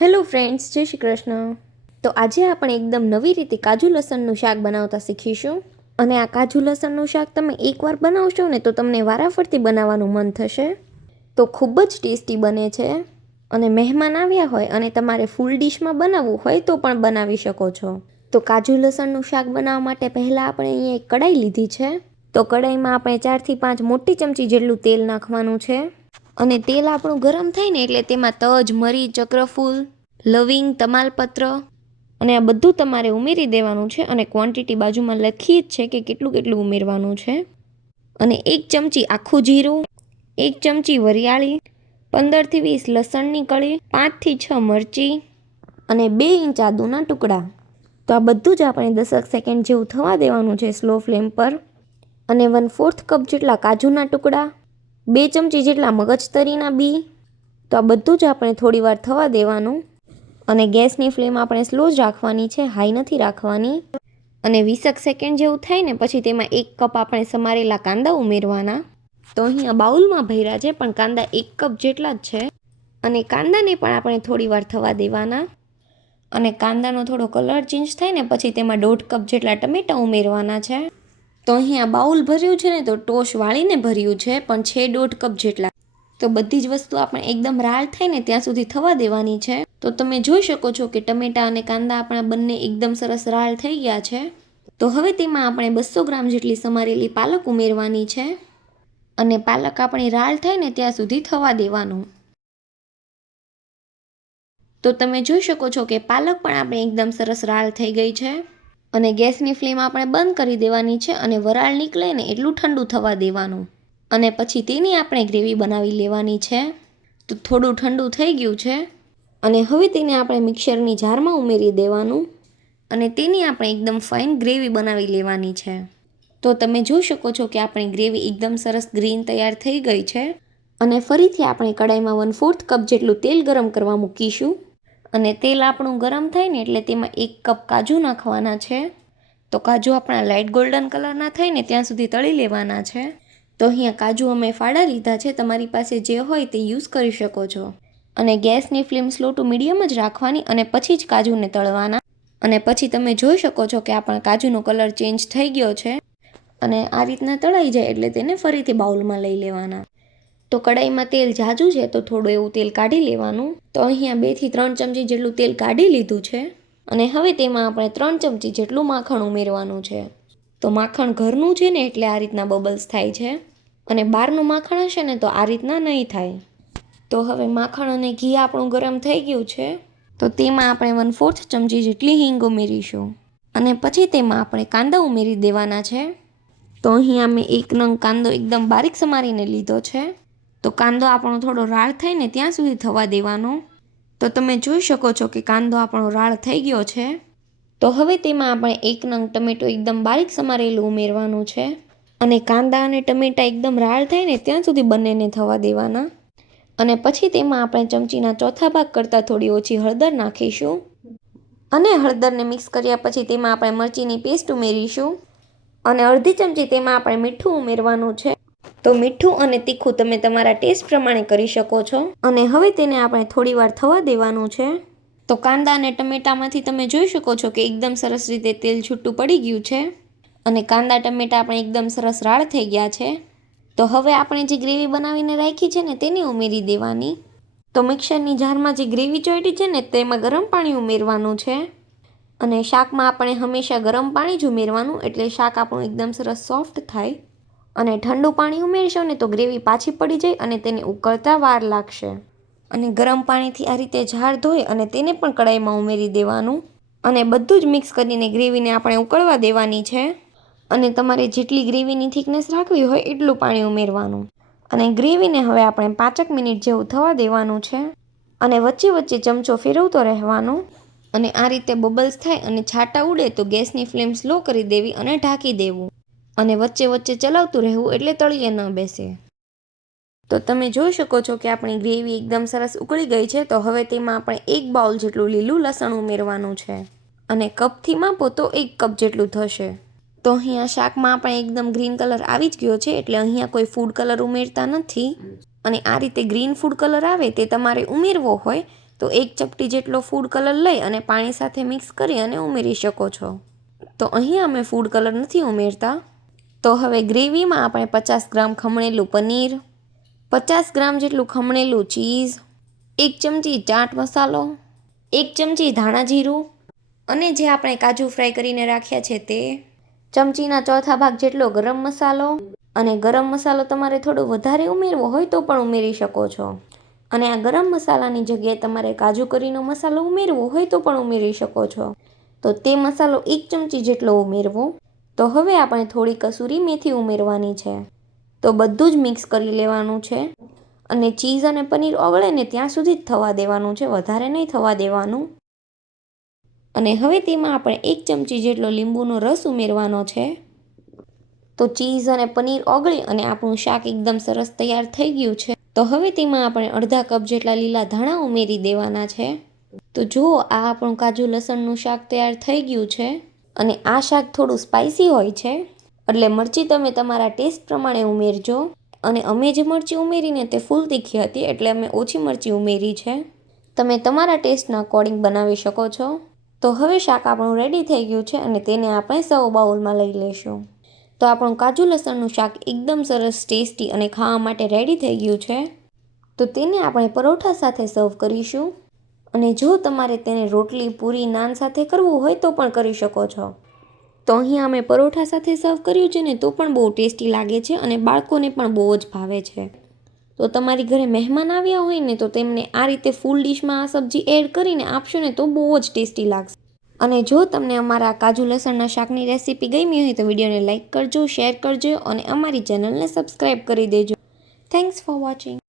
Hello friends, જય શ્રી કૃષ્ણ. તો આજે આપણે એકદમ નવી રીતે કાજુ લસણનું શાક બનાવતા શીખીશું. અને આ કાજુ લસણનું શાક તમે એકવાર બનાવશો ને તો તમને વારાફરતી બનાવવાનું મન થશે. તો ખૂબ જ ટેસ્ટી બને છે. અને મહેમાન આવ્યા હોય અને તમારે ફૂલ ડીશમાં બનાવવું હોય તો પણ બનાવી શકો છો. તો કાજુ લસણનું શાક બનાવવા માટે પહેલાં આપણે અહીંયા એક કડાઈ લીધી છે. તો કડાઈમાં આપણે 4 થી 5 મોટી ચમચી જેટલું તેલ નાખવાનું છે. અને તેલ આપણું ગરમ થાય ને એટલે તેમાં તજ, મરી, ચક્રફૂલ, લવિંગ, તમાલપત્ર અને આ બધું તમારે ઉમેરી દેવાનું છે. અને ક્વોન્ટિટી બાજુમાં લખી જ છે કે કેટલું ઉમેરવાનું છે. અને 1 ચમચી આખું જીરું, 1 ચમચી વરિયાળી, 15 થી 20 લસણની કળી, 5 થી 6 મરચી અને 2 ઇંચ આદુના ટુકડા. તો આ બધું જ આપણે 10 સેકન્ડ જેવું થવા દેવાનું છે સ્લો ફ્લેમ પર. અને 1/4 કપ જેટલા કાજુના ટુકડા, 2 ચમચી જેટલા મગજતરીના બી. તો આ બધું જ આપણે થોડી વાર થવા દેવાનું. અને ગેસની ફ્લેમ આપણે સ્લો જ રાખવાની છે, હાઈ નથી રાખવાની. અને 20 સેકન્ડ જેવું થાય ને પછી તેમાં 1 કપ આપણે સમારેલા કાંદા ઉમેરવાના. તો અહીંયા બાઉલમાં ભર્યા છે પણ કાંદા 1 કપ જેટલા જ છે. અને કાંદાને પણ આપણે થોડી વાર થવા દેવાના. અને કાંદાનો થોડો કલર ચેન્જ થાય ને પછી તેમાં 1/2 કપ જેટલા ટમેટા ઉમેરવાના છે. તો અહીંયા બાઉલ ભર્યું છે ને તો ટોશ વાળીને ભર્યું છે પણ છે 1/2 કપ જેટલા. તો બધી જ વસ્તુ આપણે એકદમ રાળ થાય ને ત્યાં સુધી થવા દેવાની છે. તો તમે જોઈ શકો છો કે ટમેટા અને કાંદા આપણા બંને એકદમ સરસ રાળ થઈ ગયા છે. તો હવે તેમાં આપણે 200 ગ્રામ જેટલી સમારેલી પાલક ઉમેરવાની છે. અને પાલક આપણી રાળ થાય ને ત્યાં સુધી થવા દેવાનું. તો તમે જોઈ શકો છો કે પાલક પણ આપણે એકદમ સરસ રાળ થઈ ગઈ છે. અને ગેસની ફ્લેમ આપણે બંધ કરી દેવાની છે. અને વરાળ નીકળે ને એટલું ઠંડુ થવા દેવાનું. અને પછી તેની આપણે ગ્રેવી બનાવી લેવાની છે. તો થોડું ઠંડુ થઈ ગયું છે. અને હવે તેને આપણે મિક્સરની જારમાં ઉમેરી દેવાનું. અને તેની આપણે એકદમ ફાઇન ગ્રેવી બનાવી લેવાની છે. તો તમે જોઈ શકો છો કે આપણી ગ્રેવી એકદમ સરસ ગ્રીન તૈયાર થઈ ગઈ છે. અને ફરીથી આપણે કડાઈમાં 1/4 કપ જેટલું તેલ ગરમ કરવા મૂકીશું. અને તેલ આપણું ગરમ થાય ને એટલે તેમાં 1 કપ કાજુ નાખવાના છે. તો કાજુ આપણા લાઇટ ગોલ્ડન કલરના થાય ને ત્યાં સુધી તળી લેવાના છે. તો અહીંયા કાજુ અમે ફાડા લીધા છે, તમારી પાસે જે હોય તે યુઝ કરી શકો છો. અને ગેસની ફ્લેમ સ્લો ટુ મીડિયમ જ રાખવાની અને પછી જ કાજુને તળવાના. અને પછી તમે જોઈ શકો છો કે આપણા કાજુનો કલર ચેન્જ થઈ ગયો છે. અને આ રીતના તળાઈ જાય એટલે તેને ફરીથી બાઉલમાં લઈ લેવાના. તો કડાઈમાં તેલ ઝાઝું છે તો થોડું એવું તેલ કાઢી લેવાનું. તો અહીંયા 2 થી 3 ચમચી જેટલું તેલ કાઢી લીધું છે. અને હવે તેમાં આપણે 3 ચમચી જેટલું માખણ ઉમેરવાનું છે. તો માખણ ઘરનું છે ને એટલે આ રીતના બબલ્સ થાય છે. અને બહારનું માખણ હશે ને તો આ રીતના નહીં થાય. તો હવે માખણ અને ઘી આપણું ગરમ થઈ ગયું છે. તો તેમાં આપણે 1/4 ચમચી જેટલી હિંગ ઉમેરીશું. અને પછી તેમાં આપણે કાંદા ઉમેરી દેવાના છે. તો અહીંયા મેં 1 નંગ કાંદો એકદમ બારીક સમારીને લીધો છે. તો કાંદો આપણો થોડો રાળ થાય ને ત્યાં સુધી થવા દેવાનો. તો તમે જોઈ શકો છો કે કાંદો આપણો રાળ થઈ ગયો છે. તો હવે તેમાં આપણે 1 નંગ ટમેટો એકદમ બારીક સમારેલું ઉમેરવાનું છે. અને કાંદા અને ટમેટા એકદમ રાળ થાય ને ત્યાં સુધી બંનેને થવા દેવાના. અને પછી તેમાં આપણે ચમચીના ચોથા ભાગ કરતાં થોડી ઓછી હળદર નાખીશું. અને હળદરને મિક્સ કર્યા પછી તેમાં આપણે મરચીની પેસ્ટ ઉમેરીશું. અને અડધી ચમચી તેમાં આપણે મીઠું ઉમેરવાનું છે. તો મીઠું અને તીખું તમે તમારા ટેસ્ટ પ્રમાણે કરી શકો છો. અને હવે તેને આપણે થોડી વાર થવા દેવાનું છે. તો કાંદા અને ટમેટામાંથી તમે જોઈ શકો છો કે એકદમ સરસ રીતે તેલ છૂટું પડી ગયું છે. અને કાંદા ટમેટા આપણે એકદમ સરસ રાળ થઈ ગયા છે. તો હવે આપણે જે ગ્રેવી બનાવીને રાખી છે ને તેને ઉમેરી દેવાની. તો મિક્સરની જારમાં જે ગ્રેવી ચોળી છે ને તેમાં ગરમ પાણી ઉમેરવાનું છે. અને શાકમાં આપણે હંમેશા ગરમ પાણી જ ઉમેરવાનું એટલે શાક આપણું એકદમ સરસ સોફ્ટ થાય. અને ઠંડુ પાણી ઉમેરશો ને તો ગ્રેવી પાછી પડી જાય અને તેને ઉકળતા વાર લાગશે. અને ગરમ પાણીથી આ રીતે ઝાર ધોઈ અને તેને પણ કડાઈમાં ઉમેરી દેવાનું. અને બધું જ મિક્સ કરીને ગ્રેવીને આપણે ઉકળવા દેવાની છે. અને તમારે જેટલી ગ્રેવીની થિકનેસ રાખવી હોય એટલું પાણી ઉમેરવાનું. અને ગ્રેવીને હવે આપણે 5 મિનિટ જેવું થવા દેવાનું છે. અને વચ્ચે વચ્ચે ચમચો ફેરવતો રહેવાનો. અને આ રીતે બબલ્સ થાય અને છાંટા ઉડે તો ગેસની ફ્લેમ સ્લો કરી દેવી અને ઢાંકી દેવું. અને વચ્ચે વચ્ચે ચલાવતું રહેવું એટલે તળિયે ન બેસે. તો તમે જોઈ શકો છો કે આપણી ગ્રેવી એકદમ સરસ ઉકળી ગઈ છે. તો હવે તેમાં આપણે 1 બાઉલ જેટલું લીલું લસણ ઉમેરવાનું છે. અને કપથી માપો તો 1 કપ જેટલું થશે. તો અહીંયા શાકમાં આપણે એકદમ ગ્રીન કલર આવી જ ગયો છે એટલે અહીંયા કોઈ ફૂડ કલર ઉમેરતા નથી. અને આ રીતે ગ્રીન ફૂડ કલર આવે તે તમારે ઉમેરવો હોય તો 1 ચપટી જેટલો ફૂડ કલર લઈ અને પાણી સાથે મિક્સ કરી અને ઉમેરી શકો છો. તો અહીં અમે ફૂડ કલર નથી ઉમેરતા. તો હવે ગ્રેવીમાં આપણે 50 ગ્રામ ખમણેલું પનીર, 50 ગ્રામ જેટલું ખમણેલું ચીઝ, 1 ચમચી ચાટ મસાલો, 1 ચમચી ધાણા જીરું અને જે આપણે કાજુ ફ્રાય કરીને રાખ્યા છે તે, ચમચીના ચોથા ભાગ જેટલો ગરમ મસાલો, અને ગરમ મસાલો તમારે થોડો વધારે ઉમેરવો હોય તો પણ ઉમેરી શકો છો. અને આ ગરમ મસાલાની જગ્યાએ તમારે કાજુ કરીનો મસાલો ઉમેરવો હોય તો પણ ઉમેરી શકો છો. તો તે મસાલો 1 ચમચી જેટલો ઉમેરવો. તો હવે આપણે થોડી કસૂરી મેથી ઉમેરવાની છે. તો બધું જ મિક્સ કરી લેવાનું છે અને ચીઝ અને પનીર ઓગળે ને ત્યાં સુધી જ થવા દેવાનું છે, વધારે નહીં થવા દેવાનું. અને હવે તેમાં આપણે 1 ચમચી જેટલો લીંબુનો રસ ઉમેરવાનો છે. તો ચીઝ અને પનીર ઓગળી અને આપણું શાક એકદમ સરસ તૈયાર થઈ ગયું છે. તો હવે તેમાં આપણે અડધા કપ જેટલા લીલા ધાણા ઉમેરી દેવાના છે. તો જુઓ, આ આપણું કાજુ લસણનું શાક તૈયાર થઈ ગયું છે. અને આ શાક થોડું સ્પાઇસી હોય છે, એટલે મરચી તમે તમારા ટેસ્ટ પ્રમાણે ઉમેરજો. અને અમે જે મરચી ઉમેરીને તે ફૂલ તીખી હતી, એટલે અમે ઓછી મરચી ઉમેરી છે. તમે તમારા ટેસ્ટના અકોર્ડિંગ બનાવી શકો છો. તો હવે શાક આપણું રેડી થઈ ગયું છે અને તેને આપણે સર્વ બાઉલમાં લઈ લઈશું. તો આપણું કાજુ લસણનું શાક એકદમ સરસ ટેસ્ટી અને ખાવા માટે રેડી થઈ ગયું છે. તો તેને આપણે પરોઠા સાથે સર્વ કરીશું. અને જો તમારે તેને રોટલી, પૂરી, નાન સાથે કરવું હોય તો પણ કરી શકો છો. તો અહીં અમે પરોઠા સાથે સર્વ કર્યું છે ને તો પણ બહુ ટેસ્ટી લાગે છે અને બાળકોને પણ બહુ જ ભાવે છે. તો તમારી ઘરે મહેમાન આવ્યા હોય ને તો તેમને આ રીતે ફૂલ ડીશમાં આ સબ્જી એડ કરીને આપશો ને તો બહુ જ ટેસ્ટી લાગશે. અને જો તમને અમારા કાજુ લસણના શાકની રેસીપી ગમી હોય તો વિડીયોને લાઇક કરજો, શેર કરજો અને અમારી ચેનલને સબસ્ક્રાઈબ કરી દેજો. Thanks for watching.